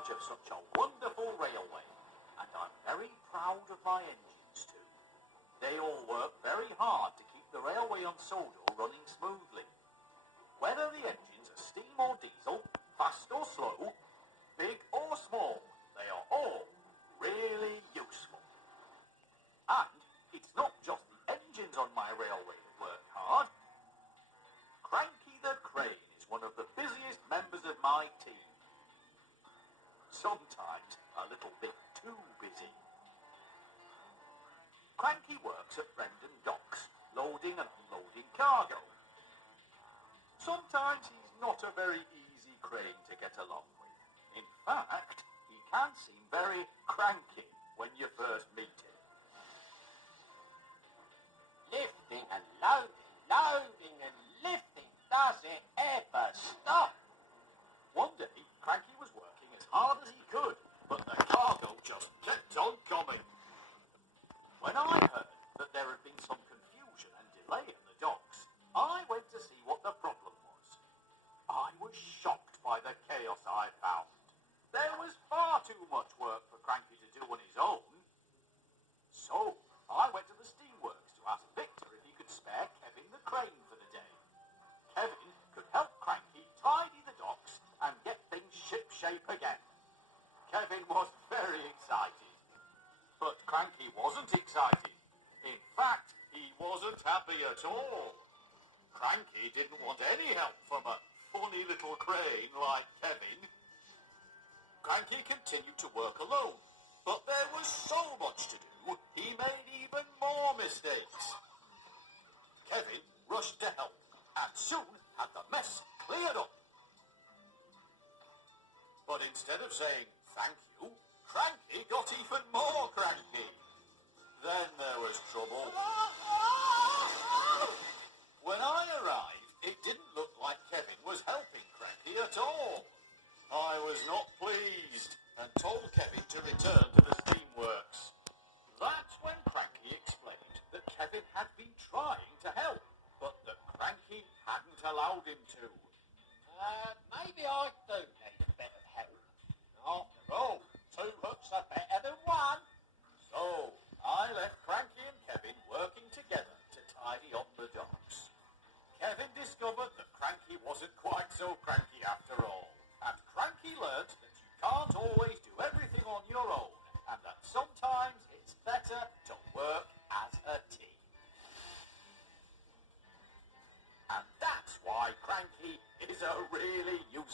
charge of such a wonderful railway, and I'm very proud of my engines too. They all work very hard to keep the railway on Soldo running smoothly. Whether the engines are steam or diesel, fast or slow, big or small, they are all really useful. And it's not just the engines on my railway that work hard. Cranky the Crane is one of the busiest members of my team. Sometimes a little bit too busy. Cranky works at Brendan Docks, loading and unloading cargo. Sometimes he's not a very easy crane to get along with. In fact, he can seem very cranky when you first meet him. Lifting and loading, loading and lifting. Does it ever stop? One day, Cranky was working as hard as he could, but the cargo just kept on coming. When I heard that there had been some confusion and delay in the docks, I went to see what the problem was. I was shocked by the chaos I found. There was far too much work for Cranky to do on his own. So, I went to the steamworks to ask Victor if he could spare Kevin the crane for the day. Kevin could help Cranky tidy the docks and get things ship-shape again. Kevin was very excited. But Cranky wasn't excited. In fact, he wasn't happy at all. Cranky didn't want any help from a funny little crane like Kevin. Cranky continued to work alone, but there was so much to do, he made even more mistakes. Kevin rushed to help and soon had the mess cleared up. But instead of saying thank you, Cranky got even more cranky. Then there was trouble. When I arrived, it didn't look like Kevin was helping Cranky at all. I was not pleased and told Kevin to return to the steamworks. That's when Cranky explained that Kevin had been trying to help, but that Cranky hadn't allowed him to. Maybe I do need a bit of help. After all, 2 hooks are better than 1. So, I left Cranky and Kevin working together to tidy up the docks. Kevin discovered that Cranky wasn't quite so cranky after all, and Cranky learnt that you can't always do everything on your own, and that sometimes it's better to work as a team. And that's why Cranky is a really useful